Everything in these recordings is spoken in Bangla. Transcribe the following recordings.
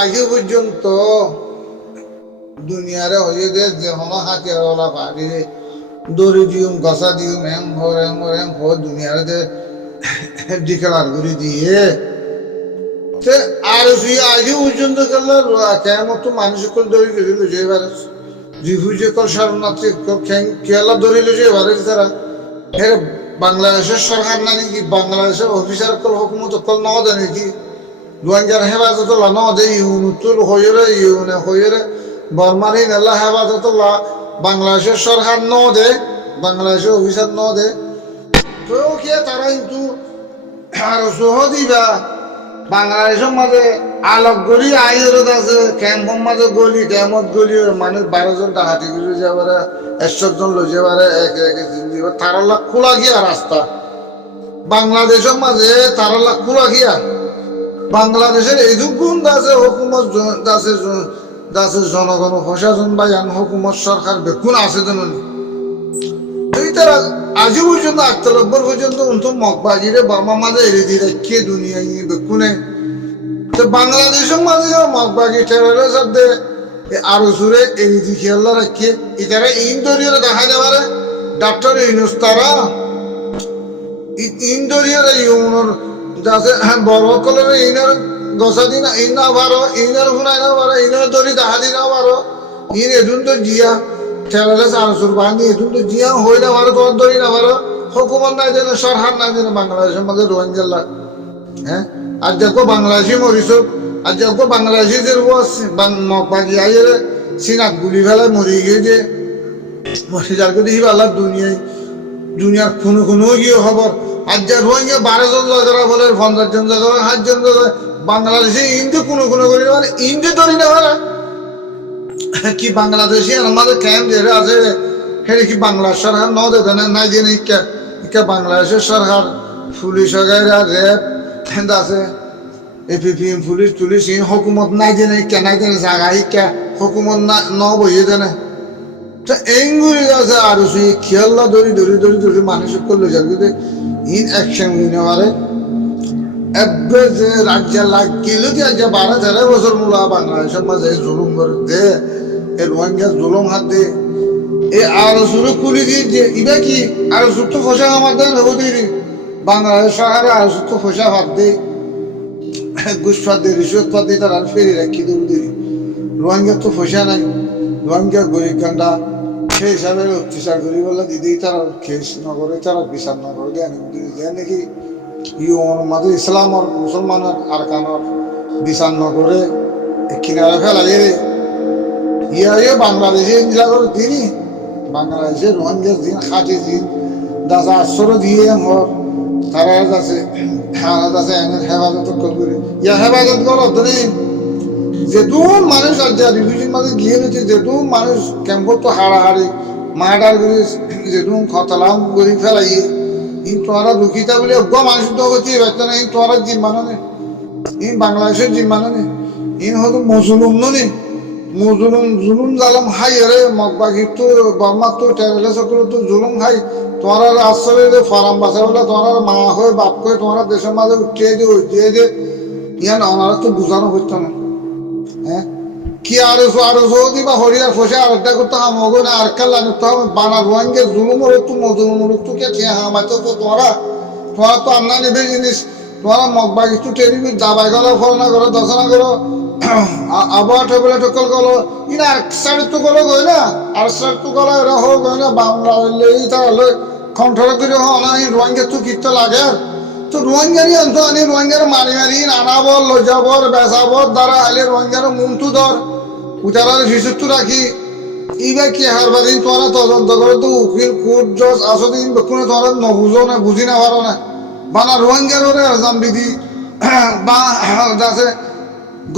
আগে পর্যন্ত দুনিয়ারে হয়ে যে কোনো হাতিয়ারওয়ালা পার্টি দড়ি দিউম গসা দিউম এম হো দুনিয়ারে ডিক্লার করে দিয়ে আর আগে পর্যন্ত গেল কেমন তো মানুষ দড়ি ধরিল যে এবারে রিফিউজি কল শরণার্থী কেলা ধরিল যে এবারে তারা বাংলাদেশের সরকার না নাকি বাংলাদেশের অফিসার কল হুকুমত কল ন দেয় নাকি রোহিঙ্গার হেফাজতুল্লাহ ন দেয় ইউনুতুল হইরে বর্মার আল্লাহ হেফাজতুল্লাহ বাংলাদেশের সরকার ন দে বাংলাদেশের অফিসার ন দে তো কি তারা কিন্তু আর সহ দিবা বাংলাদেশের মাঝে আলোক গলি আইরত আছে ক্যাম্পের মাঝে গলি ক্যাম্পত গলি মানুষ 12 জন ডাকাতি করে যাবারে 100 জন লই যাবারে এক তারালা খোলা গিয়া রাস্তা বাংলাদেশের মাঝে তারালা খোলা গিয়া বাংলাদেশের এদুগুণ আছে হুকুমত আছে জনগণ প্রশাসন বা হুকুমত সরকার বেকুন আছে জননী এই তারা আজও পর্যন্ত 98 পর্যন্ত উন্নত মগবাজিরে বার্মা মাঝে এড়ে দিয়ে রাখিয়ে দুনিয়া বেকুনে তো বাংলাদেশের মাঝে মগবাজি ঠেলে সাথে আরো সুরে এড়ে দিয়ে খেয়াল রাখিয়ে এটারা ইন্দোরিয়ারে দেখা যাবারে ডাক্তার ইউনুস তারা ইন্দোরিয়ারে ইউনোর যাতে বড় কলরে ইনার গসা দিন ইনা বারো ইনার ফুনাই না বারো ইনার দড়ি দেখা দিন বারো ইন এদুন তো জিয়া ঠেলে চারশোর বাহিনী এদুন তো জিয়া হই না বারো তোমার দড়ি না বারো হুকুমত নাই যেন সরকার নাই যেন বাংলাদেশের মধ্যে রোহিঙ্গা হ্যাঁ আর দেখো বাংলাদেশি মরিস আর দেখো বাংলাদেশি যে মগবাজি আইয়ে সিনাত গুলি ফেলায় মরি গিয়ে যে মরি যার দেখি আল্লাহ দুনিয়ার কোনো গিয়ে খবর আর যা রোহিঙ্গা 12 জন যারা বলে 50 জন জায়গা 8 জন বাংলাদেশে ইন্দু কোনো করি মানে ইন্দু ধরি না পারে কি বাংলাদেশি আমাদের ক্যাম্প যেটা আছে সেটা কি বাংলা সরকার ন দেবে না নাই যে ইকা বাংলাদেশের সরকার পুলিশ র্যাব আছে এপিপিএম পুলিশ হুকুমত নাই যে নাই যে জায়গা ইকা হুকুমত ন বইয়ে দেয় তো এইগুলি আছে আর খেয়াল্লা ধরি মানুষ করলে যাবে ইন অ্যাকশন নিতে পারে এবে যে রাজ্য লাগিল যে আজ 12-13 বছর মূলা বাংলাদেশের মাঝে জুলুম করে দে এ রোহিঙ্গা জুলুম হাত দে এ আর শুরু খুলি দিয়ে যে ইবা কি আর সুতো ফসা আমাদের হবো দিই বাংলাদেশ শহরে আর সুতো ফসা ভাত দে ঘুষপাত দে রিশ্বতপাত দিয়ে তারা ফেরি রাখি দেবো দিই রোহিঙ্গা তো ফসা নাই রোহিঙ্গা গরিব কান্ডা সেই হিসাবে অত্যাচার করি বলে দিদি তারা খেস নগরে তারা বিচার নগর দেয় নাকি ইউর মাঝে ইসলাম আর মুসলমানের আর কানর বিচার নগরে কিনারা ফেলাই রে ইয়ে বাংলাদেশে ইন্দিরা করে দিনি বাংলাদেশে রোহিঙ্গা দিন খাটি দিন দাদা আশ্রয় দিয়ে হর তারা আছে হেফাজত করি ইয়া হেফাজত করো ধরে যেহেতু মানুষ আর যা রিফিউজির মাঝে গিয়ে রয়েছে যেহেতু মানুষ ক্যাম্পত তো হাড়াহাড়ি মার্ডার করে যেহেতু খতলাম করে ফেলাই ইন তোমরা দুঃখিতা বলে অজ্ঞ মানুষ তো হচ্ছে ব্যক্তি না ইন তোমরা জিম্মানো নেই ইন বাংলাদেশের জিম্মানো নেই ইন হয়তো মজুলুম নেই জুলুম জালাম হাই রে মগবাগি তো বর্মা তো টেরেলে সকল তো জুলুম খাই তোমরা আশ্রয় ফার্ম বাসা বলে তোমরা মা হয়ে বাপ হয়ে তোমরা দেশের মাঝে উঠিয়ে যে ইয়ান ওনারা তো বোঝানো হতো না হ্যাঁ কি আরো দিবা হরিয়ার ফসে আর একটা করতে হামগো না আর কাল তো বানা রোহিঙ্গা জুলুমর তো মজুলুমর তো কে কে হামাতো তো তোমরা তো আমনা নেবে জিনিস তোমরা মগবাগি তো টেরিবি দাবাই গেলো ফলনা করো দশনা করো আবহাওয়া টেবলে টকল গেলো ইনা আর সাইড তো গেলো গই না আর সাইড তো গেলো এরা হোক গই না বাংলা হইলে তাহলে কন্ট্রোল করে হো না রোহিঙ্গা তো কিতে লাগে তো রোহিঙ্গারি অন্ত আনি রোহিঙ্গার মারি আনাবর লজাবর বেসাবর দ্বারা আলে রোহিঙ্গার মুমতু ধর উচারার শিশুত্ব রাখি ইবা কি হারবাদিন তোরা তদন্ত করে তো উকিল কোর্ট জজ আসদিন বেকুনে তোরা নবুঝো না বুঝি না পারো না বানা রোহিঙ্গার ওরে আজাম বিধি বা যাচ্ছে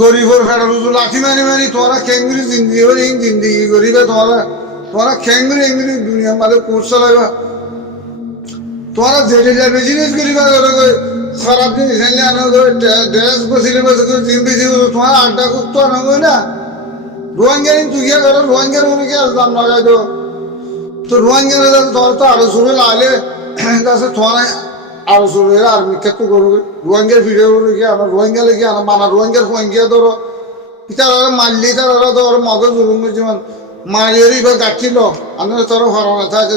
গরিবর ফেডারুজু লাঠি মারি তোরা খেঙ্গুরি জিন্দিগি গরিবে তোরা খেঙ্গুরি এঙ্গুরি দুনিয়ার মাঝে কোর্ট চালাইবা তোমরা যেটা বিজনেস করিবা খারাপ জিনিস এনে আনো ড্রেস বসিলে বসে জিম বেশি তোমার আড্ডা করতো আনো না রোহিঙ্গারি তুই গিয়ে করো রোহিঙ্গার উনিকে দাম লাগাই দেবো তো রোহিঙ্গার তোমার তো আরো শুরু লালে তোমার আরো শুরু আর্মি ক্ষেত্র করবো রোহিঙ্গার ভিডিও কি আমার রোহিঙ্গা লেগে আনা মানা রোহিঙ্গার রোহিঙ্গা ধরো তারা মারলি তারা তো ওর মগজ জুলুম যেমন মারিয়ে বা গাঠিল আনলে তোর হরণ থাকে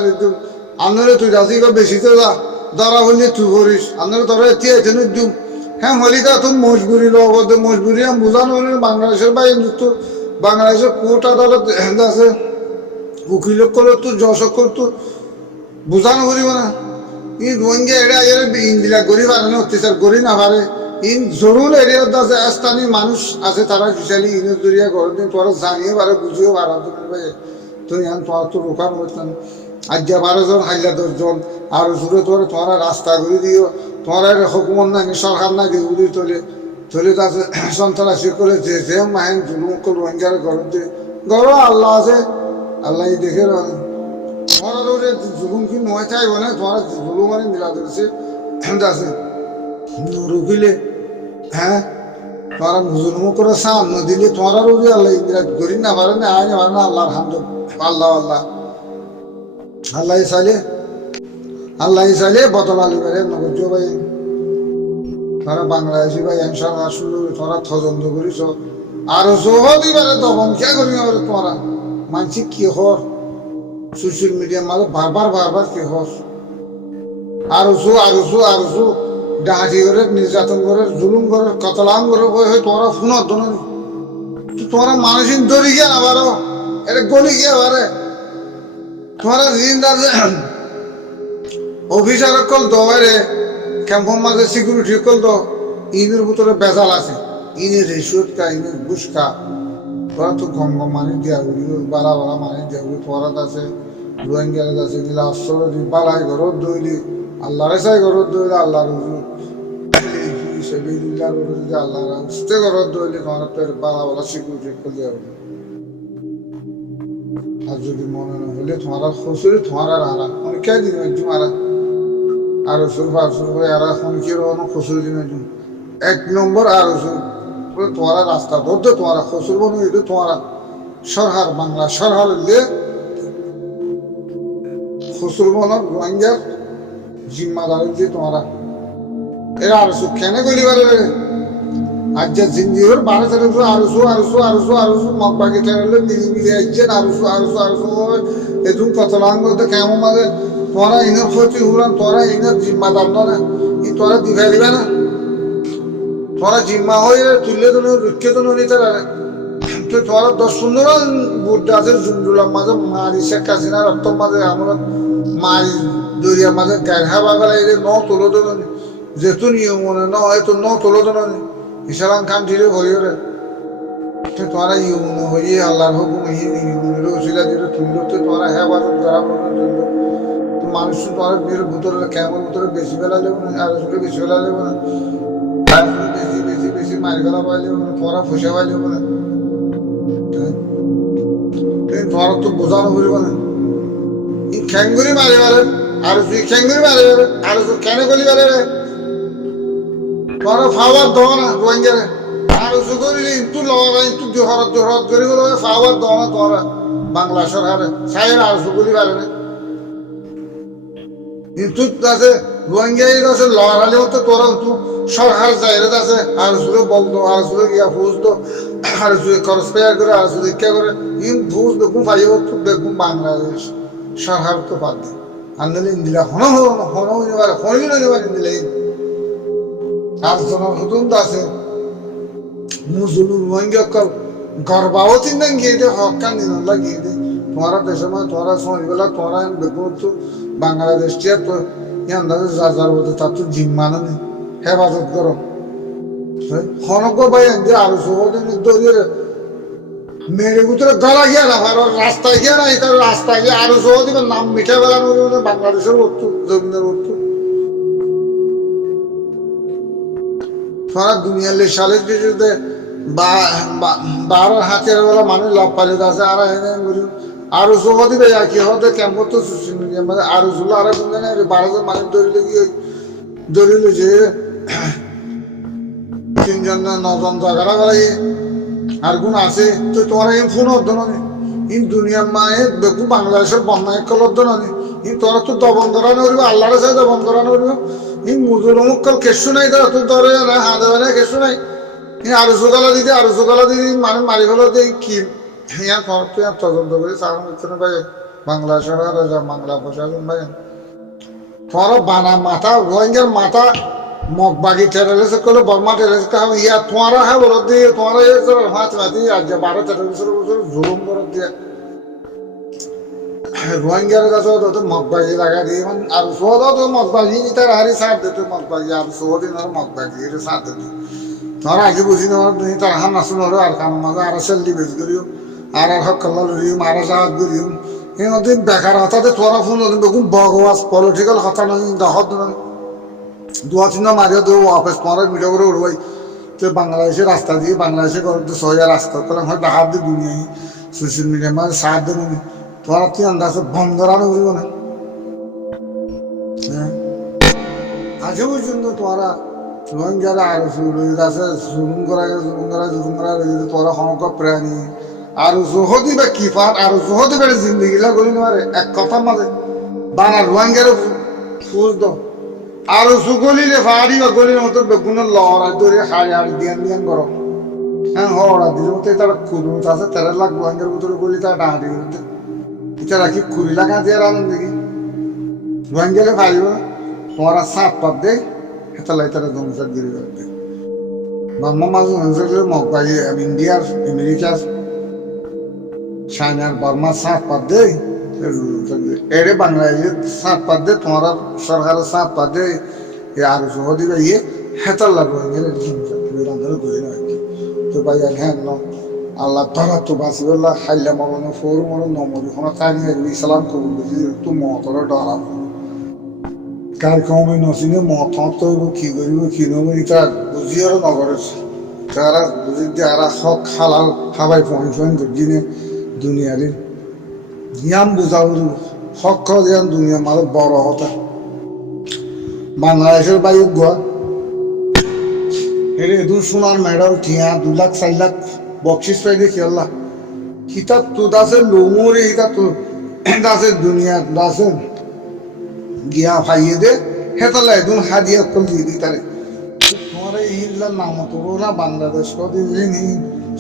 আনলে তুই যাচ্ছি বা বেশি তো যা ধরা হলে তুই করিস আনলে তোর এটি আছে দিম হ্যাঁ হলি তা তুমি মজবুরি লোক মজবুরি আমি বুঝানো বাংলাদেশের বাইরে তো বাংলাদেশের কোর্ট আদালত আছে উকিল করলে তো যশ করতো বুঝানো করিব না ই রোহিঙ্গা এরিয়া ইন্দিরা গরিব আর অত্যাচার করি না পারে ইন জরুর এরিয়াত আছে স্থানীয় মানুষ আছে তারা বিশালি ইনের জরিয়া ঘর দিন তোরা জানিয়ে পারে বুঝিও পারা তুমি ভাই তুই এখন তোমার তো রোকান করতাম আজ্ঞা 12 জন হাইলা 10 জন আর জোরে তোর তোরা রাস্তা ঘুরে দিও তোরা হুকুমত নাই সরকার নাই ঘুরি তোলে তাতে সন্ত্রাসী করে যে মাহেন জুলুম করে রোহিঙ্গার ঘর দিয়ে ঘর আল্লাহ আছে আল্লাহ দেখে তোমার জুলুম কি নয় চাইব না তোমার জুলুম মানে মিলা দিচ্ছে আছে রুখিলে হ্যাঁ তোমার জুলুম করে সামনে দিলে তোমার রুগী আল্লাহ ইন্দিরা গরি না পারে না আয় না পারে না আল্লাহর হামদ আল্লাহ আল্লাহ আল্লাহ চাইলে বদল আলি পারে নগর ভাই তোরা বাংলাদেশি ভাই এনসার আসল তোরা তদন্ত করিস আর জহদি পারে দমন কে করি তোরা মানসিক কি হর সোশ্যাল মিডিয়ার মাঝে বারবার কি হর আরো ডাহাতি করে নির্যাতন করে জুলুম করে কতলাম করে হয় তোরা ফোন তোরা মানুষিন দৌড়ি গিয়ে না পারো এটা গলি গিয়ে পারে তোরা অফিসার কল দরে ক্যাম্পের মাঝে সিকিউরিটি কল তো ইনের ভিতরে বেজাল আছে ইনের রেশিওট কা ইনের ঘুষ খা তোরা তো গম মানি দিয়া বালা মানি দিয়া তোরা আছে রোহিঙ্গা আছে নীলা অস্ত্র বালাই ঘরত দইলি আল্লাহরে চাই ঘরত দইলে আল্লাহর আল্লাহ উঠতে ঘরত দইলে তোমার বালা সিকিউরিটি করলে হবে আর যদি মনে না হলে তোমার খসুরি তোমার আর আরা কে দিন তোমার আরো সুর বাসুর করে আর কি খসুরি দিন 1 নম্বর আরো সুর তোমার রাস্তা ধরতে তোমার খসুর বনু এটা তোমার সরকার বাংলা সরকার দিয়ে খসুর বন রোহিঙ্গার জিম্মাদার দিয়ে তোমারা এরা আরো কেন গলি বলে আজ যা জিঞ্জির 12 তারিখ আরো মকবাকি চ্যানেলে মিলিয়ে আসছেন আরো এদুম কত লাঙ্গ কেমন মাঝে তোরা ইনার ক্ষতি হুরান তোরা ইনার জিম্মাদার না তোরা দিবে না তোরা জিম্মা হয়ে তুললে তো রুখে তো নিতে পারে তো তোরা 10-15 বুদ্ধ আছে জুমজুলার মাঝে মারি শেখ হাসিনা রক্তর মাঝে আমরা মারি দরিয়ার মাঝে গাড়হা বাগালা এদের তোলো তো যেহেতু নিয়ম মনে ন হয়তো তোলো তো ইসলাম খান ধীরে হইরে তোরা ইউনো হইয়ে আল্লাহর হুকুম রসিলা ধীরে তুললো তো তোরা হ্যাঁ বাদত তারা তুললো তো মানুষ তোরা মেয়ের ভিতরে কেমন ভিতরে বেশি বেলা যাবো না আর বেশি বেলা যাবো না বেশি মারি ফেলা পাই যাবো না তোরা ফুসে পাই যাবো না তোরা তো বোঝানো করিব না খ্যাঙ্গুরি মারি মারে আর খ্যাঙ্গুরি মারি মারে আর কেন গলি মারে তোরা ফাওয়ার দাও না রোহিঙ্গারে আর করিলি তুই লড়াই তুই জোহরত করি বলে ফাওয়ার দাও না তোরা বাংলা সরকারে সাইয়ের আর গলি মারে না কিন্তু আছে রোহিঙ্গা আছে লড়ালে হতো তোরা তুই সরকার জায়গা আছে আর সুরে বলতো আর সুরে গিয়া ফুসতো আর সুরে খরচ পেয়ার করে আর সুরে ইচ্ছা করে ইন ফুস দেখুন পাইব তো দেখুন বাংলাদেশ সরকার তো বাদ দেয় আন্দোলন ইন্দিরা ইন্দিলা আর জনের হুতুম আছে মুসলিম রোহিঙ্গা গর্ভাবতী না গিয়ে দে হকা নিরলা গিয়ে দে তোরা দেশের মানে তোরা শনিবেলা তোরা দেখুন তো বাংলাদেশ তো আন্দাজে যার বলতে তার তো জিম্মানো নেই হেফাজত করো হনক ভাই আরো দরিয়ে মেরে ভিতরে গলা গিয়া না রাস্তায় গিয়া না এটা রাস্তায় গিয়ে আরো সহ দিবেন নাম মিঠা বেলানো বাংলাদেশের বস্তু জমিনের বস্তু সারা দুনিয়ার সালের কিছুতে 12 হাতের বেলা মানুষ লাভ পালিত আছে আর আরো সহ দিবে কি হতে কেমন তো সোশ্যাল মিডিয়ার মধ্যে আরো ঝুলো আর 12 জন মানুষ ধরিলে যে 3 জন না 9 জন জায়গা গলাই আর গুণ আছে তো তোমার এই ফোন অর্ধ নয় ইন দুনিয়ার মায়ে দেখু বাংলাদেশের বন্যা একল অর্ধ নয় ইন তোরা তো দবন করা নড়িব আল্লাহরে চাই দবন করা নড়িব ইন মুজুর মুক্কল কেসু নাই তোরা তো ধরে হাতে কেসু নাই আরো সকালে দিদি মানে মারি ফেলো কি ইয়ার খরচ তদন্ত করে সারা মিত্র ভাই বাংলা সরকার বাংলা প্রশাসন ভাই তোমার বানা মাথা রোহিঙ্গার মাথা মগবাগি টেরালিস করলে বর্মা টেরালিস কারণ ইয়া তোমার হ্যাঁ বলো দিয়ে তোমার হাত মাতি আজ 12-13 বছর জুলুম করে দিয়ে রোহিঙ্গার কাছে তো মগবাজি লাগা দিয়ে আর সোদ তো মগবাজি তার হারি সাথ দিত মগবাজি আর সোদিন আর মগবাজি এর সাথ দিত তোমার আগে বুঝি তোমার তার হাম নাসুন হলো আর কাম মাঝে আর সেলডি বেজ করিও আর হক কল্লা লরিও মারা সাহায্য করিও এই মধ্যে বেকার হঠাৎ তোরা ফোন বেগুন বগওয়াজ পলিটিক্যাল হতা নয় দহত নয় দুয়া চিন্তা মারিয়া দেবো অফিস তোমার মিডিয়া করে উঠবাই তো বাংলাদেশের রাস্তা দিয়ে বাংলাদেশে করতে সহজে রাস্তা করলাম হয় ডাহাত দিয়ে দুনিয়ায় সোশ্যাল মিডিয়া মানে সাহায্য নেবে তোমার তুই আন্দাজ বন্ধ রানো বলব না হ্যাঁ আজও পর্যন্ত তোরা রোহিঙ্গারা আর আছে জুলুম করা তোরা সমগ্র প্রাণী আর জহদি বা কিফাত আর জহদি বেড়ে জিন্দগিলা গলি নোয়ারে এক কথা মাঝে বানা রোহিঙ্গারে ফুজ দাও আর সুগলিলে ফাড়ি বা গলির মতো বেগুনের লড়া ধরে খাড়ি আর দিয়ান করো হ্যাঁ হড়া দিলে মতো তারা খুদু আছে 13 লাখ রোহিঙ্গার ভিতরে গলি তারা ডাহাটি করতে এটা রাখি কুড়ি লাখ দিয়ে রাখেন দেখি রোহিঙ্গালে ফাড়িব তোমারা সাত পাত দেয় হেতালাই তারা জমসার গিরি করতে মাম্মা মাঝে অঞ্চলের মগবাই ইন্ডিয়ার আমেরিকার চায়নার বর্মা সাত পাত দেয় এরে বাংলাদেশের সাত পাত দেয় তোমার সরকারের সাত পাত দেয় আর সহদি ইয়ে হেতাল লাগবে জমসার গিরি নয় তো ভাই হ্যাঁ আল্লাহ তারা তো বাঁচিবল্লা খাইলে মরণ ফোর মরণ নমরি কোনো কাহিনী ইসলাম কবুল করছি একটু মতর ডরাব কার কমে নচিনে মত তো কি করিব কি নবো এটা বুঝিও নগরে তারা বুঝি দিয়ে আর হক খালাল খাবাই ফোন দিনে দুনিয়ারে নিয়াম বুঝাব হক দিয়ান দুনিয়া মানে বড় হতা বাংলাদেশের বাইরে গোয়া এর এদুন সোনার মেডাল টিয়া 2 লাখ 4 লাখ বকশিস পাই দেখি আল্লাহ কিতাব তো দাসে লোমরে এটা তো দাসে দুনিয়া দাসে গিয়া ভাইয়ে দে হেতালা এদুন হাদিয়া কল দিয়ে দি তারে তোমার ইল্লার নাম তো না বাংলাদেশ কদিন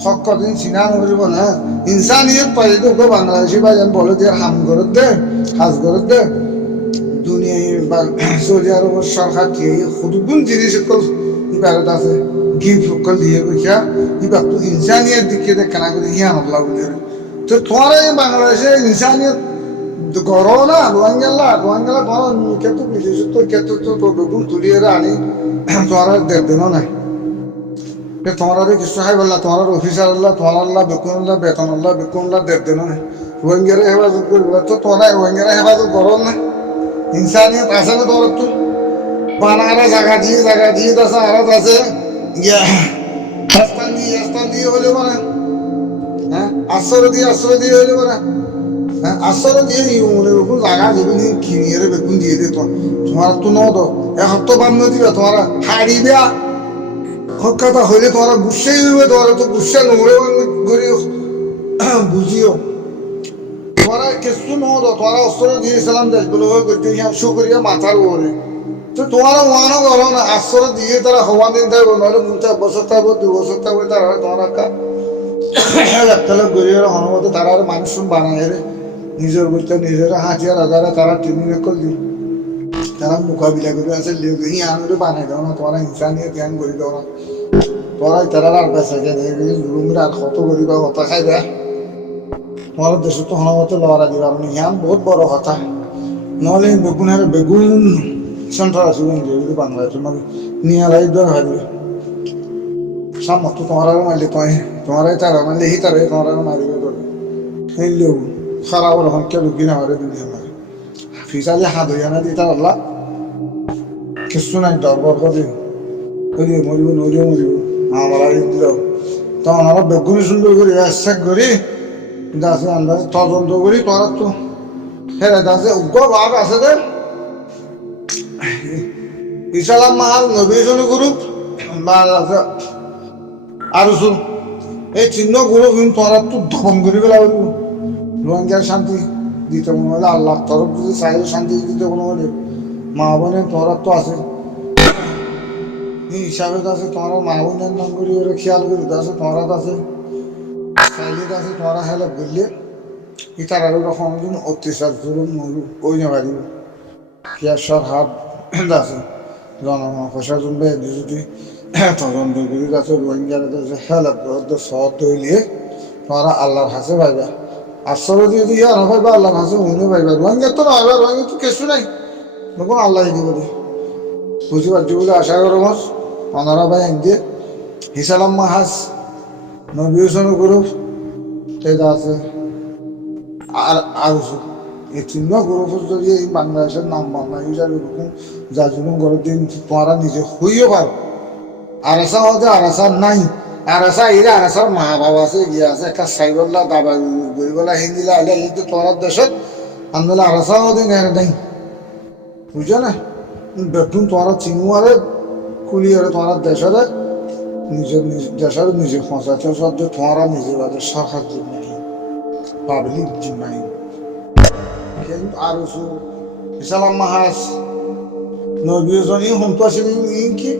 হক কদিন চিনা করিব না ইনসানিয়ত পাই তো বাংলাদেশি ভাইজান বলে যে হাম করে দে হাজ করে দে দুনিয়ায় সৌদি আরবের সরকার দিয়ে খুদগুন জিনিস কল ইবারত আছে গিফট কল দিয়ে কইয়া ইবার তো ইনসানিয়ত দিকে দে কেনা করে হিয়া হল্লা বলে তো তোমার এই বাংলাদেশে ইনসানিয়ত গরো না রোহিঙ্গালা তোমার কেত বিশেষত্ব কেত তো বেগুন তুলিয়ে আনি তোমার দেড় দিনও নাই তোমার কিছু হাই বললা তোমার অফিসার আল্লাহ তোমার আল্লাহ বেতন আল্লাহ দেড় দিনও নাই রোহিঙ্গারে হেফাজত করবে তো তোমার রোহিঙ্গারা হেফাজত গরো না ইনসানিয়ত আছে না তোমার তো বানারা জায়গা দিয়ে আছে আরত আছে স্থান দিয়ে হলে মানে হ্যাঁ আশ্রয় দিয়ে হলে মানে হ্যাঁ আশ্রয় দিয়ে মনে বেগুন জায়গা যেগুলি কিনিয়ে বেগুন দিয়ে দে তোমার তো নদ এক সপ্তাহ বান্ধব দিবে তোমার হারিবে কথা হইলে তোমার গুসাই হইবে তোমার তো গুসা নোড়ে গড়ি বুঝিও তোমার কিছু নদ তোমার অস্ত্র দিয়েছিলাম দেশগুলো করতে শো করিয়া মাথার ওরে তো তোমার ওয়ানও করো না আশ্রয় দিয়ে তারা হওয়া দিন থাকবো নাহলে 50 বছর থাকবো 2 বছর থাকবে তারা তোমার একটা লোক গরিবের হনুমত তারা আর মানুষ বানায় রে নিজের বলতে নিজের হাতিয়ার আধারে তারা ট্রেনিং করলি তারা মোকাবিলা করে আছে আনলে বানাই দাও না তোমরা ইনসানিয়ে ধ্যান করি দাও না তোরাই তারা আর বেঁচে গেলে জুলুমরা আর কত করিবা হতা খাই দেয় তোমার দেশে তো হনুমতে লড়া দিবা মানে ইয়ান বহুত বড় কথা নহলে বেগুন সন্ত্রাসী যদি বাংলাদেশের মানে নিয়ে আলাই দেওয়া হয় সামর্থ্য তোমার মারলে তোমারাই তারা মারলে হি তারাই তোমার মারিবে ধরে সেইলেও খারাপ রকম কে লুকি না মারে দুনিয়া মারে ফিসালে হাত হইয়া না দিতে আল্লাহ কিছু নাই দরবার করে মরিব নইলেও মরিব আমার আগে দিল তখন আমরা বেগুনি সুন্দর করি চেক করি দাসে আন্দাজে তদন্ত করি তোরা তো হ্যাঁ দাসে উগ্র ভাব আছে যে ইসলাম মাহাল নবীন গ্রুপ বা আৰু শুন এই চিহ্ন গ্রুপ তোরা তো ধন করি পেলাম রোহিঙ্গার শান্তি দিতে মনে হলে আল্লাহ তরফ যদি চাইলে শান্তি দিতে মনে হলে মা বোনের তোরা তো আছে এই হিসাবে আছে তোমার মা বোনের নাম করি ওরা খেয়াল করি আছে তোমার আছে চাইলে আছে তোমার হেল্প করলে ই তার আরো রকম অত্যাচার জুলুম মরু ওই না পারিব কিয়ার হাত আছে জনগণ প্রশাসন যদি তদন্ত করি আছে রোহিঙ্গার কাছে হেল্প করতে সৎ হইলে তোমরা আল্লাহর হাসে পাইবা আশ্চর্য দিয়ে দিয়ে আর পাইবা আল্লাহর হাসে মনে পাইবা রোহিঙ্গার তো নয় রোহিঙ্গা তো কিছু নাই দেখুন আল্লাহ দিব বুঝতে পারছি বলে আশা করো মাস অনারা ভাই এনকে হিসালাম মাহাস নবী হোসেন গ্রুপ এটা আছে আর আরো এই চিহ্ন গ্রুপ যদি এই বাংলাদেশের নাম বাংলা হিসাবে এরকম যা জন্য গড়ের দিন তোমরা নিজে হইও পারো আরাসা হতে আরাসা নাই আরাসা এরা আরাসার মা বাবা আছে গিয়ে আছে একটা সাইবল্লা দাবা গরিবলা হিন্দিলা আইলা কিন্তু তোমরা দেশত আন্দোলন আরাসা হতে নাই বুঝছো না বেতন তোমরা চিনুয়ারে কুলিয়ারে তোমরা দেশের নিজের দেশের নিজে পৌঁছাতে সত্ত্বে তোমরা নিজের বাদে সরকার জিম্মাই পাবলিক জিম্মাই কিন্তু আরো ইসলাম মাহাস নবীজনী হুমপাশে কি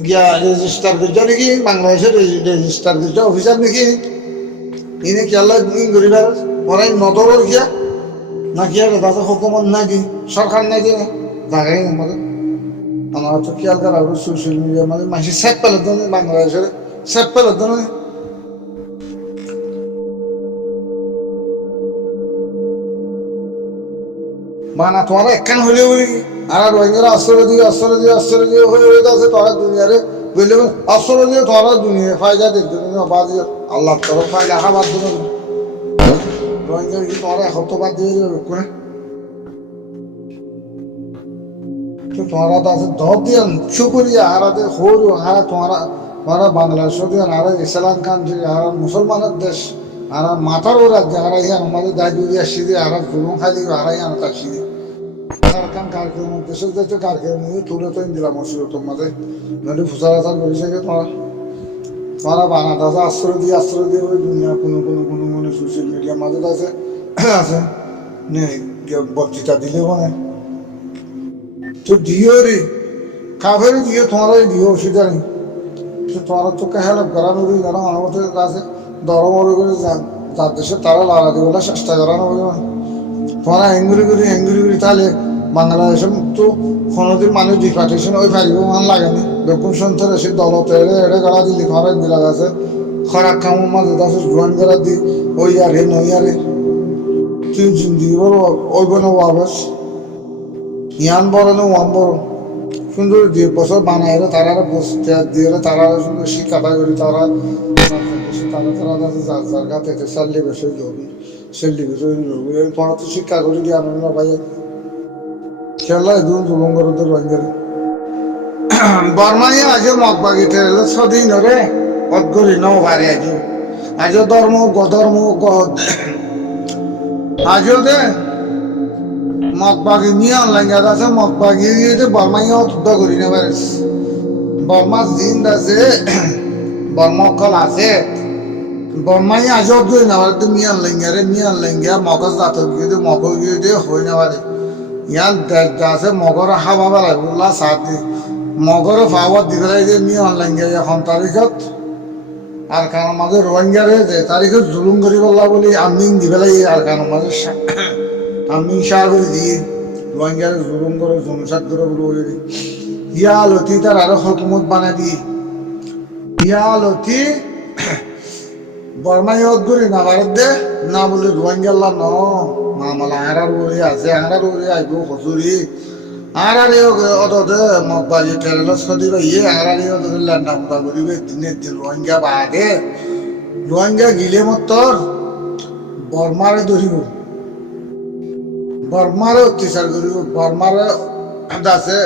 গিয়া রেজিস্টার দিচ্ছে নাকি বাংলাদেশের রেজিস্টার দিচ্ছে অফিসার নাকি ইনে কি আল্লাহ গরিবার ওরাই নদরের গিয়া না কি আর দাদা হুকুমত নাকি সরকার নাকি না জায়গায় আমাদের আমরা তো খেয়াল করা হবে সোশ্যাল মিডিয়ার মাঝে মাসে সেট পেলের জন্য বাংলাদেশের সেট পেলের জন্য বানা তোমরা একখান হইলে বলি আর রোহিঙ্গারা আশ্চর্য দিয়ে হয়ে আছে তোরা দুনিয়ারে বুঝলে আশ্চর্য দিয়ে তোরা দুনিয়া ফায়দা দেখতে বাদ আল্লাহ তরফ ফায়দা খাবার জন্য রোহিঙ্গা কি তোমরা হতো বাদ দিয়ে যাবে কোনে তোমরা তো আছে দর দিয়ে শুকরিয়া হারাতে হরু হারা তোমরা বাংলাদেশ হারা ইসলাম কান্ট্রি হারা মুসলমানের দেশ হারা মাথার ও রাজ্য হারা ইয়ান আমাদের দায়িত্ব আসছি দিয়ে হারা জুলুম খালি হারা ইয়ান তাকছি কারখান কারখানা দেশের যাইতে কারখানা তুলে তো দিলাম অসুবিধা তোমাদের নদী ফুসার আচার করেছে তোমরা বানাতে আছে আশ্রয় দিয়ে ওই দুনিয়া কোনো সোশ্যাল মিডিয়ার মাঝে আছে আছে বক্তৃতা দিলে মানে তো দিও রে কাফের দিও তোমরা দিও অসুবিধা নেই তোমরা তো হেল্প করানো যারা আমাদের কাছে দরমরে করে যার দেশে তারা লাগা দিবে চেষ্টা করানো তোমরা এঙ্গুরি করি তাহলে বাংলাদেশে তো কোনোদিন মানুষ ডিপার্টেশন ওই পারিব মান লাগেনি দক্ষিণ সন্ত্রাসী দলতে এড়ে গড়া দিলি খরাক দিলা আছে খরাক কামর মাঝে আছে জোয়ান গড়া দি ওই আরে নই আরে তুই জিন্দিগি বড় ওই বনে ওয়াবস ইয়ান বড় না ওয়ান বড় সুন্দর 2 বছর বানাই তারা বসতে দিয়ে তারা সুন্দর শিক্ষাটা করি তারা যার গাতে সাল্লি বেশি জবি সেল্লি বেশি জবি পড়া তো শিক্ষা করি দিয়ে আনন্দ ভাই খেলা দুন জুলঙ্গরদের রঙের বর্মাই আজ মগবাগিতে সদিন রে অদ্গরি নও বারে আজ ধর্ম আজ দে মগবাগি নিয়ে অনলাইন আছে মগবাগি বর্মাই অদ্দ করি না পারে বর্মা জিন আছে বর্মকল আছে বর্মাই আজ অদ্গরি না পারে মিয়ান লেঙ্গা মগজ দাঁতর গিয়ে মগজ গিয়ে হই না পারে ইয়ান আছে মগর হাওয়া বেলা বললা সাথে মগর ফাওয়া দিবেলাই যে নিয়ে অনলাইন গিয়ে এখন তারিখত আর কারণ মাঝে রোহিঙ্গারে যে তারিখত জুলুম করি বললা বলি আমি দিবেলাই আর কারণ মাঝে আমি সার করে দিই রোহিঙ্গারে জুলুম করে জনসাদ করে বলে দিই ইয়া লতি তার আরো হকুমত বানাই দিই ইয়া লতি বর্মাই অদ্গুরি না ভারত দে না বলে রোহিঙ্গাল্লা ন মামালা আড়ার উড়ে আছে আড়ার উড়ে আইব হসুরি আড়ারে অততে মগবাজি ট্রেলার সদিবে আড়ারে অততে ল্যান্ডা ফুটা করিবে দিনের দিন রোহিঙ্গা বাদে রোহিঙ্গা গিলে মতর বর্মারে ধরিব বর্মারে অত্যাচার করিব বর্মারে দাসে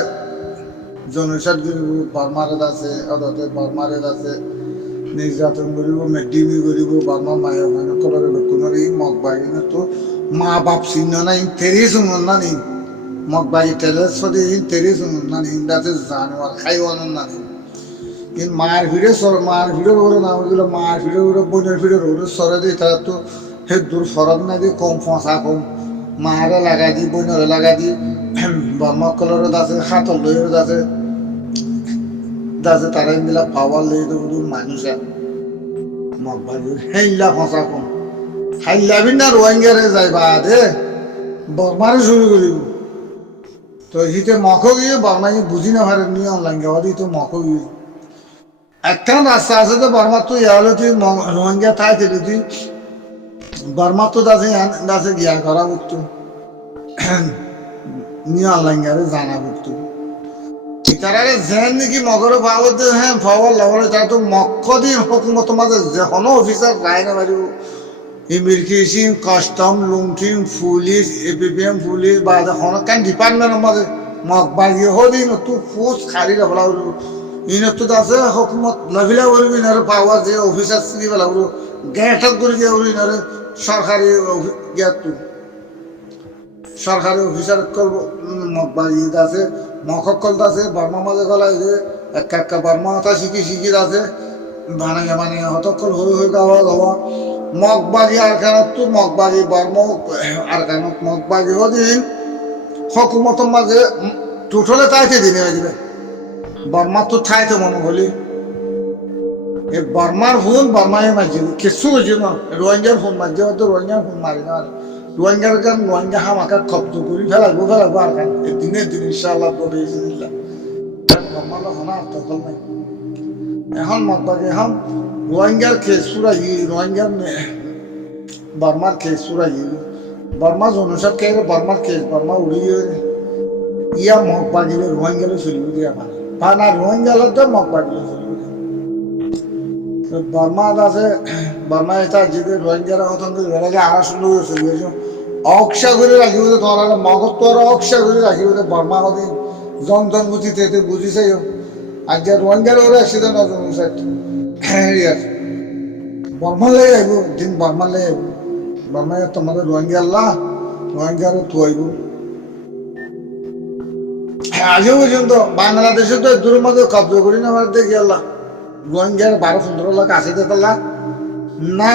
জনসাদ করিব বর্মারে দাসে অততে বর্মারে দাসে নির্যাতন করিব মেডিমি করিব বর্মা মায়ের মানে কলরে কোনো মগবাজি তো মা বাপ চিহ্ন নাই তেরি শুনুন না নি মগবাজি টেলে সদি তেরি শুনুন না নি ইন্দাতে জানোয়ার খাইও না নি কিন্তু মায়ের ভিড়ে মায়ের ভিড়ে ওরে না ওইগুলো মায়ের ভিড়ে ওরে বোনের ভিড়ে ওরে সরে দিই তারা তো হে দূর ফরক না দিয়ে কম ফসা কম মায়েরা লাগাই দিই বোনেরে লাগাই দিই বর্মা কলরে আছে হাতল লইরে আছে দাসে তারা মিলা পাওয়ার লেগে তো মানুষ মগবাজি হেইলা ফসা কম হাইলা বিনা রোহিঙ্গারে যাইবা দে বর্মারে শুরু করিব তো হিতে মখ গিয়ে বর্মাই বুঝি না পারে নিয়ে অনলাইন গাওয়া দিই তো মখ গিয়ে একটা রাস্তা আছে তো বর্মার তো ইয়া হলে তুই রোহিঙ্গা থাই দিলি তুই বর্মার তো দাসে গিয়া করা বুঝতো নিয়ে অনলাইন গাড়ি জানা বুঝতো তারা জেন নাকি মগরে পাওয়ার হ্যাঁ পাওয়ার লগরে তারা তো মক্ষ দিন হুকুমত মাঝে যেকোনো অফিসার রায় না পারিব ইমিগ্রেশন কাস্টম লুংটিং পুলিশ এপিপিএম পুলিশ বা যখন কেন ডিপার্টমেন্টের মাঝে মগ বাগিয়ে হদিন তো পোস্ট খালি রাখলা ইনত তো আছে হুকুমত লভিলা বলবি ইনারে পাওয়ার যে অফিসার চিনি পেলা বলো গ্যাটক করে গিয়ে বলো ইনারে সরকারি জ্ঞাত সরকারি অফিসার করবো মগ বাগিয়ে আছে মকল আছে বর্মা মাঝে গলায় যে একটা বর্মা হতা শিখি আছে বানিয়ে হতকল হয়ে গাওয়া গাওয়া মগবাগি আর খানত তো মগবাগি বর্ম আর খানত মগবাগি হদিন হকুমতের মাঝে টোটালে তাইতে দিনে হয়ে যাবে বর্মার তো ঠাইতে মনে হলি এই বর্মার ফোন বর্মায় মারছে কিছু হয়েছে না রোহিঙ্গার ফোন মারছে হয়তো রোহিঙ্গার ফোন মারি না রোহিঙ্গার গান রোহিঙ্গা হামাকা কব্জ করি ফেলাবো আর খান দিনের দিন ইনশাআল্লাহ বলে দিলাম বর্মার হনা আর তখন নাই এখন মগবাগি এখন রোহিঙ্গার কেস পুরা রোহিঙ্গার বর্মার কেস পুরা বর্মা জনসাদ কে বর্মার কেস বর্মা উড়িয়ে ইয়া মগবাগিলে রোহিঙ্গালে চলিব দিয়া মানে বা না রোহিঙ্গালে তো মগবাগিলে চলিব বর্মা আছে বর্মা এটা যদি রোহিঙ্গারা হতন করে আরো সুন্দর করে চলিব অক্সা করে রাখিব তোমার মগত তো আর অক্সা করে রাখিব বর্মা হদিন যন্ত্রণ বুঝিতে বুঝিছে আর যে রোহিঙ্গার ওরা আসছে না জনসাদ বর্মা লে আইব দিন বর্মা লে আইব বর্মা তোমাদের রোহিঙ্গা আল্লাহ রোহিঙ্গারে থুয়াইব আজও পর্যন্ত বাংলাদেশে তো দূরের মধ্যে কব্জা করি না আমার দেখি আল্লাহ রোহিঙ্গার 12-15 লাখ আছে দেখলাম না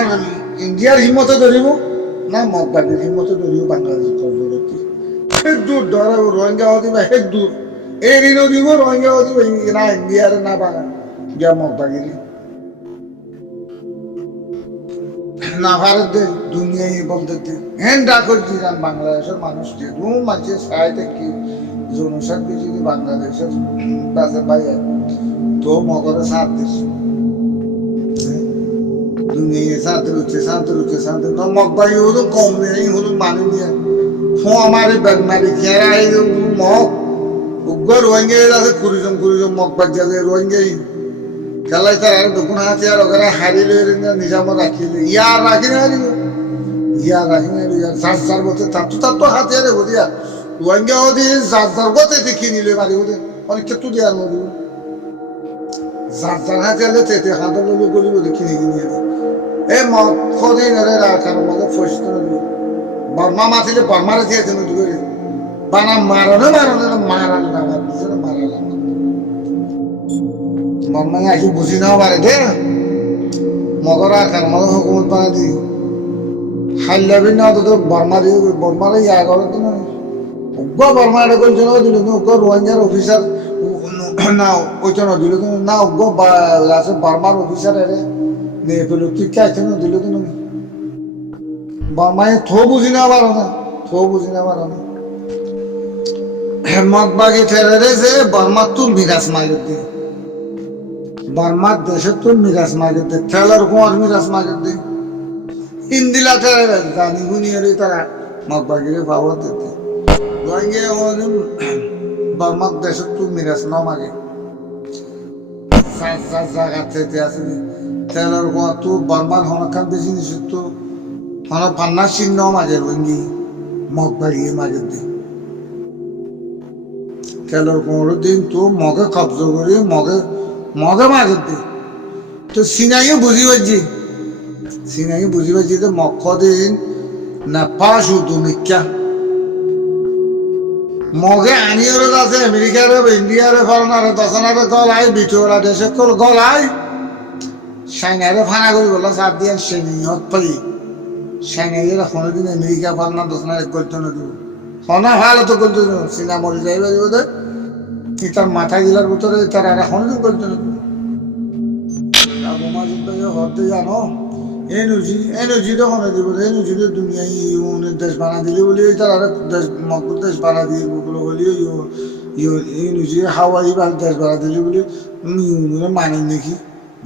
ইন্ডিয়ার হিম্মতে ধরিব না মগবাগির হিম্মতে ধরিব বাংলাদেশের কব্জা করতে হেক দূর ধরা রোহিঙ্গা হতে বা হেক দূর এই ঋণও দিব রোহিঙ্গা হতে না ইন্ডিয়ার না বাংলা গিয়া মগবাগির না ভারত দুনিয়ায় বলতে হ্যাঁ ডাকর দিলাম বাংলাদেশের মানুষ রুম আছে সাইতে কি জনসাদ যদি বাংলাদেশের কাছে পাই তো মগরে সাথ দিস দুনিয়া সাথে রুচে তো মগবাই হলো কম নেই হলো মানে নিয়ে ফো আমার বেগমারি খেরা এই মগ উগ্র রোহিঙ্গা আছে কুড়িজন মগবাই যাবে রোহিঙ্গাই খেলাই তার আর দোকান হাতে আর ওখানে হারিয়ে নিজামত রাখিলে ইয়ার রাখি না যার বলতে তার তো হাতে আরে বলিয়া রোহিঙ্গা হদি যার বলতে দেখি নিলে মারি ওদের অনেক ক্ষেত্র দেওয়ার মধ্যে যার হাতে আলে তেতে হাতে ললে গলিব দেখি নিয়ে এই মদিন রাখার মধ্যে ফসতে বর্মা মাতিলে বর্মারে দিয়েছে নদী করে বানা মারানো মারাল না মারালাম বর্মায় আসি বুঝি না পারে দে মগর আখার মতো হুকুমত বানা দিই হাইলাবি না তো বর্মা দিয়ে বর্মারে ইয়া করে তো না উগ্র বর্মা এটা করছে না দিল উগ্র রোহিঙ্গার অফিসার না ওইটা না দিল না উগ্র আছে বর্মার অফিসার এরে নিয়ে পেল তুই চাইছে না দিল তো না বর্মায় বুঝি না পারো না মগবাগি ঠেলে যে বর্মার তো মিরাজ মাগের দিয়ে বর্মার দেশের তো মিরাজ মাগের দিয়ে ঠেলার কোয়ার মিরাজ মাগের দিয়ে হিন্দিলা ঠেলে জানি গুনিয়ে তারা মগবাগিরে পাওয়া দিতে বর্মার দেশের তো মিরাজ না মাগে জায়গা থেকে আছে ঠেলার কোয়া তো বর্মার হনকান বেশি নিষেধ তো হন পান্নার চিহ্ন মাঝে রোহিঙ্গি মগবাগিয়ে মাগের দিয়ে ঠেলার কোয়ার দিন তো মগে কব্জা করে মগে মাগের দিয়ে তো সিনাইও বুঝি পারছি যে মক্ষ দিন না পাশ হতো মিথ্যা মগে আনিওর আছে আমেরিকার ইন্ডিয়ারে ফরেনারে দশনারে গলায় বিটোরা দেশে কল গলায় সাইনারে ফানা করি বললাম সার দিয়ে সেনিহত পাই সাইনাইয়েরা কোনোদিন আমেরিকা ফানা দশনারে করতে না দিব ফনা ভালো তো করতে চীনা মরে যাইবে তার মাথা গিলার ভিতরে তার আর এখন করতে আবু মাজিদ ভাই হতে জানো এনার্জি তো হনে দিব এনার্জি তো দুনিয়ায় ইউনের দেশ বানা দিলে বলে তার আর দেশ মকুর দেশ বানা দিয়ে গুলো হলেও এনার্জি হাওয়াই ভাল দেশ বানা দিলে বলে ইউনের মানেন নাকি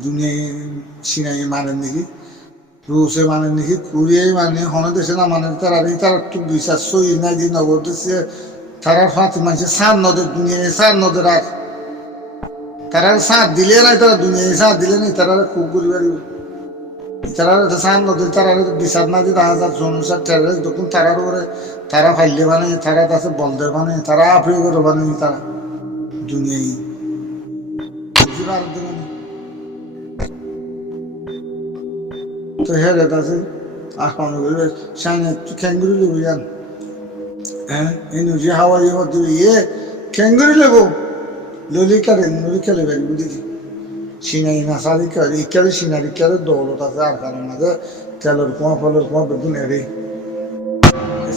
দুনিয়ায় সিনাই মানেন নাকি রুসে মানেন নাকি কোরিয়ায় মানে হনে দেশে না মানে তার আর তার একটু বিশ্বাস সই না যে নগর দেশে তারার ফাঁকি মানুষের সার নদের দুনিয়ায় সার নদের আর তারা সাথ দিলে নাই তারা দুনিয়ায় সাথ দিলে নাই তারা খুব করি পারিব তারা সার নদী তারা বিচার না দিয়ে দেখা যাচ্ছে অনুসার টেরারিস্ট তখন তারার উপরে তারা ফাইলে বানে তারা কাছে বলতে বানে তারা আফ্রি করে বানে তারা দুনিয়ায় তো হ্যাঁ আছে আসমান সাইনে একটু খ্যাঙ্গুরি লেবু জান হ্যাঁ এনার্জি হাওয়া ইয়ে খ্যাঙ্গুরি লেবু ললিকারে ললিকালে বেরিয়ে দেখি সিনাই নাসারি কারে ইকারে সিনারি কারে দৌলত আছে আর কারণ আছে তেলের কুয়া ফলের কুয়া বেগুন এড়ে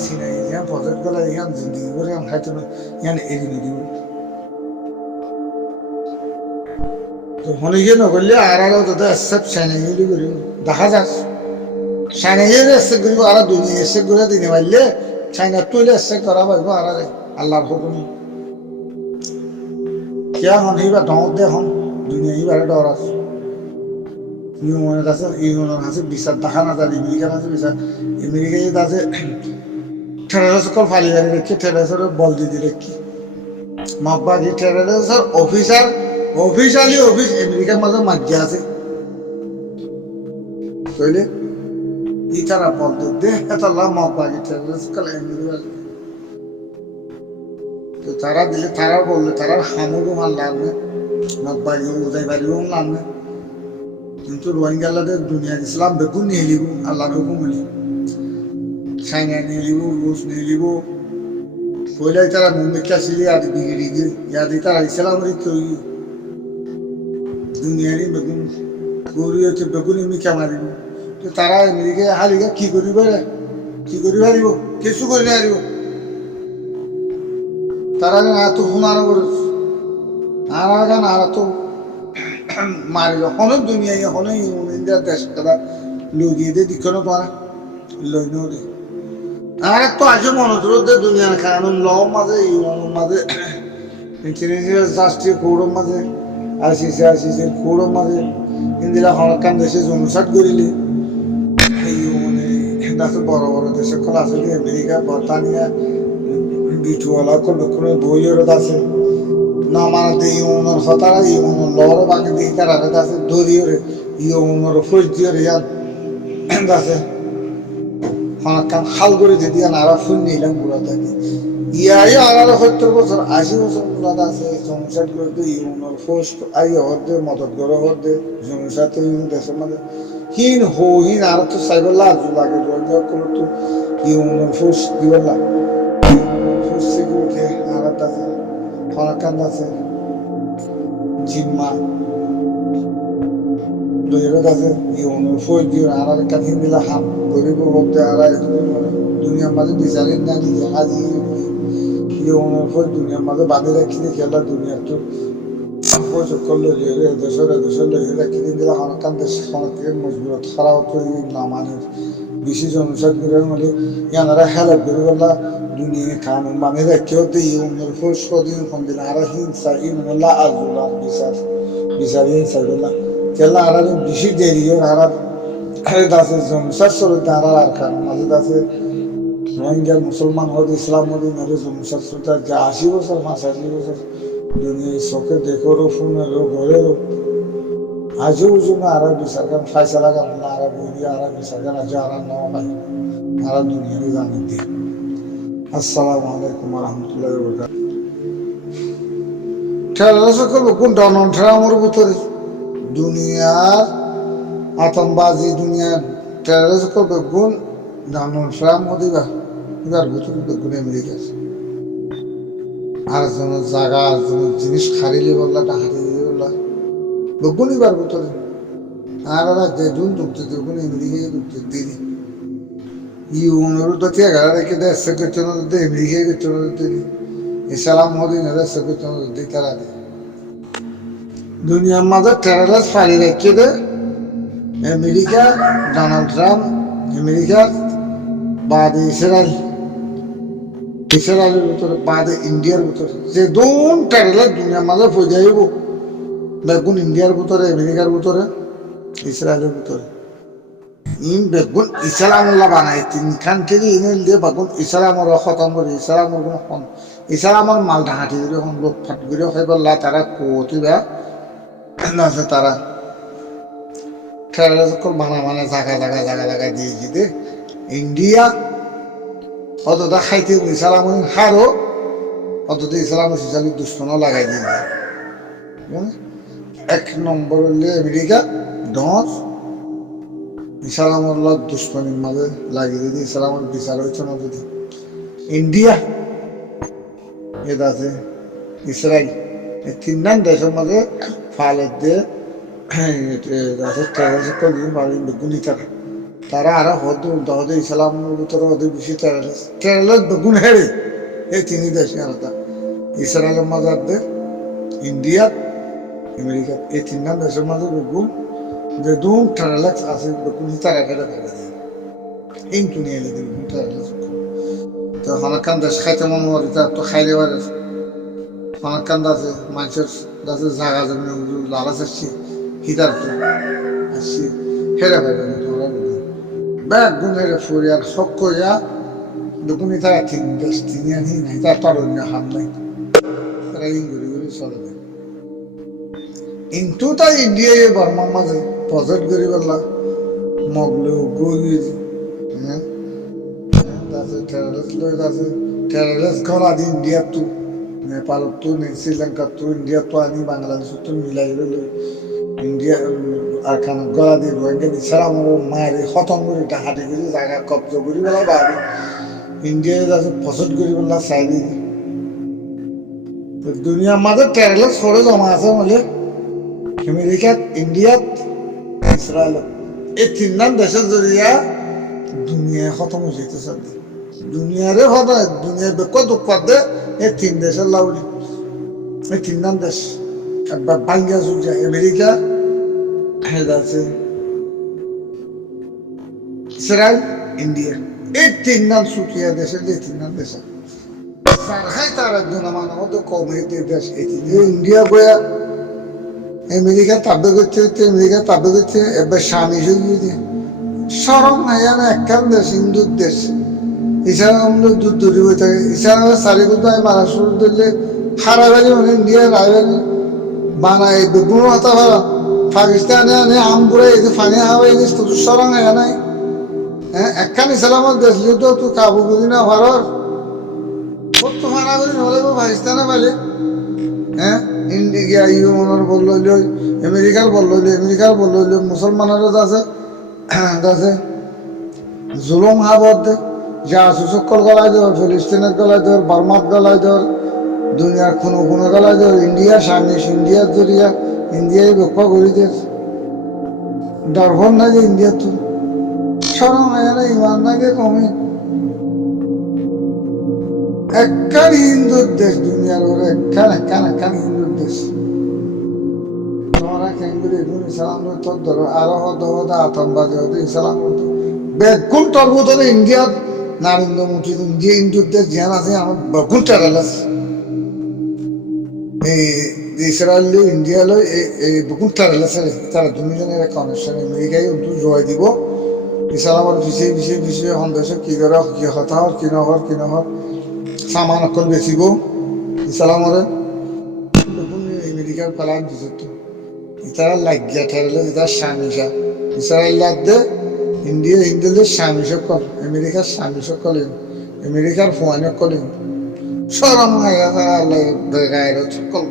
সিনাই ইয়ান ফজর গলা ইয়ান জিন্দগি করে ইয়ান খাইতে ইয়ান এড়ি নিদিব তো মনে গিয়ে নগরলে আর আলো তো সব সাইনাই গেলি করিব দেখা যাক সাইনাই এসে করিব আর দুনিয়া এসে করে দিনে পারলে চাইনা তুলে এসে করা পাইব আর আল্লাহর হুকুম কিয়া হন এইবার দমত দে হন দুনিয়া এইবারে ডর আছে ইউনের আছে বিচার দেখা না তার আমেরিকার আছে বিচার আমেরিকায় আছে টেরারিস্ট কল ফালি গাড়ি রেখে টেরারিস্টের বল দিয়ে রেখি মাপবাগি টেরারিস্টের অফিসালি অফিস আমেরিকার মাঝে মাঝে আছে বুঝলে ই তারা বল দে এত লাভ মাপবাগি টেরারিস্ট কল আমেরিকা তো তারা দিলে তারা বললে তারা হামুরও মাল লাগবে মাপবাগিও উদয় বাড়িও লাগবে কিন্তু রোহিঙ্গাদের দুনিয়ার ইসলাম বেগুন নিয়ে নিব আল্লাহর হুকুম হলি চাইনা নিয়ে নিব রুশ নিয়ে নিব পয়লাই তারা মুম্বাইকা ছিল আদি বিগড়ি গিয়ে ইয়াদি তারা ইসলামের তৈরি দুনিয়ারই বেগুন গৌরী হচ্ছে বেগুন মিকা মারিব তো তারা আমেরিকায় হারিগা কি করিব হারিব কিছু করি না হারিব তারা এত হুনার করে আর তো মারিল হনে দুনিয়ায় হনে ইন্ডিয়ার দেশ কথা লগিয়ে দিয়ে দিক্ষণ পারা লই নে আর তো আছে মনোযোগ দুনিয়ার কারণ ল মাঝে ইউনের মাঝে ইন্টারন্যাশনাল রাষ্ট্রীয় কৌরব মাঝে আসিছে কৌরব মাঝে ইন্দিরা হরকান দেশে জনসাট করিলে ইউনে দেশে বড় বড় দেশে কল আছে আমেরিকা বর্তানিয়া বিটুয়ালা কল বইয়ের আছে না মানতে ইউনের হতারা ইউনের লড় বাকি দিয়ে তারা আছে দরিয়রে ইউনের ফৌজ দিয়ে ইয়ান আছে হনাকান খাল করে যদি নারা ফুল নিলাম বুড়া থাকে ইয়াই আর 70 বছর 80 বছর বুড়া আছে জনসাট করতে ইউনের ফৌজ আই হতে মদত করে হতে জনসাট দেশের মধ্যে হিন আর তো সাইবল্লা আজু লাগে রোজা করে তো ইউনের ফৌজ দিবলা ফৌজ সিকিউরিটি আর আছে হনাকান আছে জিম্মা লইরত আছে ইউনের ফৌজ দিয়ে আর কাঠিন দিলা হাম গরিব হতে আর দুনিয়ার মাঝে বিচারেন না নিজে আজি ইউনের ফৌজ দুনিয়ার মাঝে বাঁধে রাখি দিয়ে খেলা দুনিয়ার তো ফৌজ করলে দেশের লইরে রাখি দিলা হনাকান দেশ হনাকে মজবুত খারাপ তো না মানে বেশি জনসাট করে হলে ইয়ানারা হেল্প করে বললা দুনিয়া কানুন মানে রাখি হতে ইউনের ফৌজ কদিন ফোন দিলা আর হিংসা ইউনুল্লাহ আজুল্লাহ বিচার হিংসা করলা খেলা আর বেশি দেরিও আর দাসে জনসাট চলতে আর কারণ মাঝে দাসে রোহিঙ্গার মুসলমান হতে ইসলাম হতে নাহলে জনসাট চলতে যা 80 বছর 85 বছর দুনিয়ায় চোখে দেখো ফোনেরও ঘরেরও আজও বুঝো না আর বিচার গান ফাইসলা গান না আর বই আর বিচার গান আজ আর নেওয়া পাই আর দুনিয়ারই জানেন দিই আসসালামু আলাইকুম রহমতুল্লাহ ঠেলা করবো কোন ডনন ঠেলা আমার ভিতরে দুনিয়ার আতঙ্কবাজি দুনিয়ার টেরোরিস্ট করবে গুণ ডনন ঠেলা মোদি এবার ভিতরে বেগুন আমেরিকার আর যেন জায়গা জিনিস খারিলে বললা ডাকাতি বললা বেগুন এবার ভিতরে আর যেদিন ঢুকতে দেখুন আমেরিকায় ঢুকতে দিদি ইউনের তো 11 রেখে দেয় আমেরিকায় গেছিল দিদি ইসলাম মদিনারে সেকুতন দিতারা দে দুনিয়ার মাঝে টেরারাস ফাড়ি রেখে দে আমেরিকা ডোনাল্ড ট্রাম্প আমেরিকার বাদে ইসরায়েলের ভিতরে বাদে ইন্ডিয়ার ভিতরে যে দুন টেরারাস দুনিয়ার মাঝে ফজাইব বেগুন ইন্ডিয়ার ভিতরে আমেরিকার ভিতরে ইসরায়েলের ভিতরে ইন বেগুন ইসলামুল্লাহ বানাই তিনখান থেকে ইমেল দিয়ে বেগুন ইসলামর খতম করে ইসলামর কোনো ইসলামর মাল ঢাঁটি করে এখন লোক ফাট করে খাই বললা তারা কতিবা আছে তারা টেরারাস বানা জায়গা দিয়ে দে ইন্ডিয়া অতটা খাইতে ইসলাম হারো অতটা ইসলাম ইসলামী দুশ্মন লাগাই দিয়ে এক নম্বর হলে আমেরিকা দশ ইসলামর দুশ্মনীর মাঝে লাগিয়ে দিদি ইসলামের বিচার হয়েছে না যদি ইন্ডিয়া এদ আছে ইসরায়েল এই তিন নাম দেশের মাঝে ফালের দিয়ে বেগুনি তারা আরো হদে ইসলামের ভিতরে হদে বেশি টেরারাস বেগুন হেরে এই তিনি দেশে আলাদা ইসরায়েলের মাঝে দে ইন্ডিয়া আমেরিকা এই তিন নাম দেশের মাঝে বেগুন যে দুম টেরারাস আছে বেগুন তারা ফেলে ফেলে দেয় ইন্টু নিয়ে এলে বেগুন টেরারাস তো হনাকান দেশ খাইতে মন মরে তার তো খাইলে পারে হনাকান আছে মানুষের আছে জায়গা জমি লালাচ আসছি হিতার তো আসছি হেরে ফেলে বেগুন হেরে ফুরিয়ার শখ করিয়া বেগুনি তারা তিন দেশ তিনি আনি নাই তার তরুণ হাম নাই তারা ঘুরি ঘুরি চলে যায় কিন্তু তাই ইন্ডিয়ায় বর্মার মাঝে প্রজেক্ট করি বললা মগলে গরি হ্যাঁ টেরারাস ঘর আদি ইন্ডিয়াত তো নেপালত তো শ্রীলঙ্কাত তো ইন্ডিয়াত তো আনি বাংলাদেশত তো মিলাই লই ইন্ডিয়া আর খান গলা দিয়ে রোহিঙ্গা ইসলাম মায়ের খতম করে হাঁটি করে জায়গা কব্জ করি বেলা ভাবি ইন্ডিয়ায় আছে ফসল করি বললা চাই দি দুনিয়ার মাঝে টেরারাস সরে জমা আছে বলে আমেরিকাত ইন্ডিয়াত ইসরায়েল এই তিন নাম দেশের জড়িয়া দুনিয়া খতম হয়ে যেতেছে দুনিয়ারে হবে দুনিয়ার বেক দুঃখ দে এই তিন দেশের লাউলি এই তিন নাম দেশ একবার বাঙ্গা যুগ আমেরিকা আছে ইসরায়েল ইন্ডিয়া এই তিন নাম সুকিয়া দেশের এই তিন নাম দেশ তার একজন আমার মতো কম দেশ এই ইন্ডিয়া বয়া আমেরিকা তাব্বে করছে আমেরিকা তাব্বে করছে এবার স্বামী শুকিয়ে দিয়ে সরম নাই জানে একখান দেশ হিন্দুর দেশ ইসলাম দুধ দূরি হয়ে থাকে ইসলামের সারিগুলো মারা শুরু দিলে হারাবারি মানে ইন্ডিয়া রায়বারি বানায় বেগুন হাতা ভাড়া পাকিস্তানে আনে আম পুরা এই যে ফানি হাওয়া এই তো সরম হয় নাই হ্যাঁ একখান ইসলামের দেশ তো তুই কাবু বুঝি না ভারত কত ফানা করি নহলে পাকিস্তানে পালে হ্যাঁ ইন্ডিয়া ইউরোপের বলল আমেরিকার বলল মুসলমানেরও আছে আছে জুলুম হাবত দে জাসুসকল গলায় দেওয়ার ফিলিস্তিনের গলায় দেওয়ার বার্মাত গলায় দেওয়ার দুনিয়ার কোনো গলায় দেওয়ার ইন্ডিয়া স্বামী ইন্ডিয়ার জরিয়া ইন্ডিয়ায় বেপা করি দে দর্শন না যে ইন্ডিয়া তো সরম না ইমান নাকি কমে একখান হিন্দুর দেশ দুনিয়ার ওরা একখান হিন্দুর দেশ তোমরা কেঙ্গুরি ইসলাম তোর ধরো আরো হতে আতঙ্কবাদী হতে ইসলাম হতো বেগুন তরবত ইন্ডিয়ার নরেন্দ্র মোদী ইন্ডিয়া হিন্দুর দেশ জ্ঞান আছে আমার বেগুন টেরারাস এই ইসরায়েল ইন্ডিয়া লো এই বেগুন টেরারাস তারা দুজনের কানেকশন আমেরিকায় কিন্তু জয় দিব ইসলামের পিছিয়ে সন্দেশ কি করে কি হতা হর কি নহর সামান অকল বেচিব ইসলামরে বেগুন আমেরিকার পালান দিছে তো ইতারা লাগিয়া ঠেলে ইতার স্বামীসা ইসরায়েল দে ইন্ডিয়া হিন্দুদের স্বামীসব কল আমেরিকার স্বামীসব কলেন আমেরিকার ফোয়ানে কলেন সরম গায়ের সকল